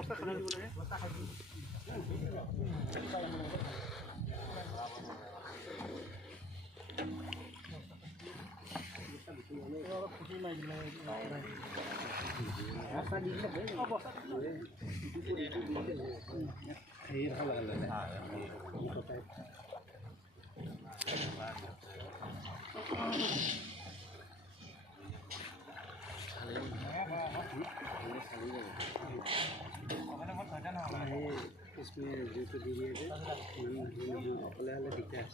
বস্তা খানা দিব লাগে খুঁটি মাৰি দিলে বস্তা দি দিলে বস্তা হেৰি ভাল লাগে इसमें जो तो दी है अकले हले दिखता है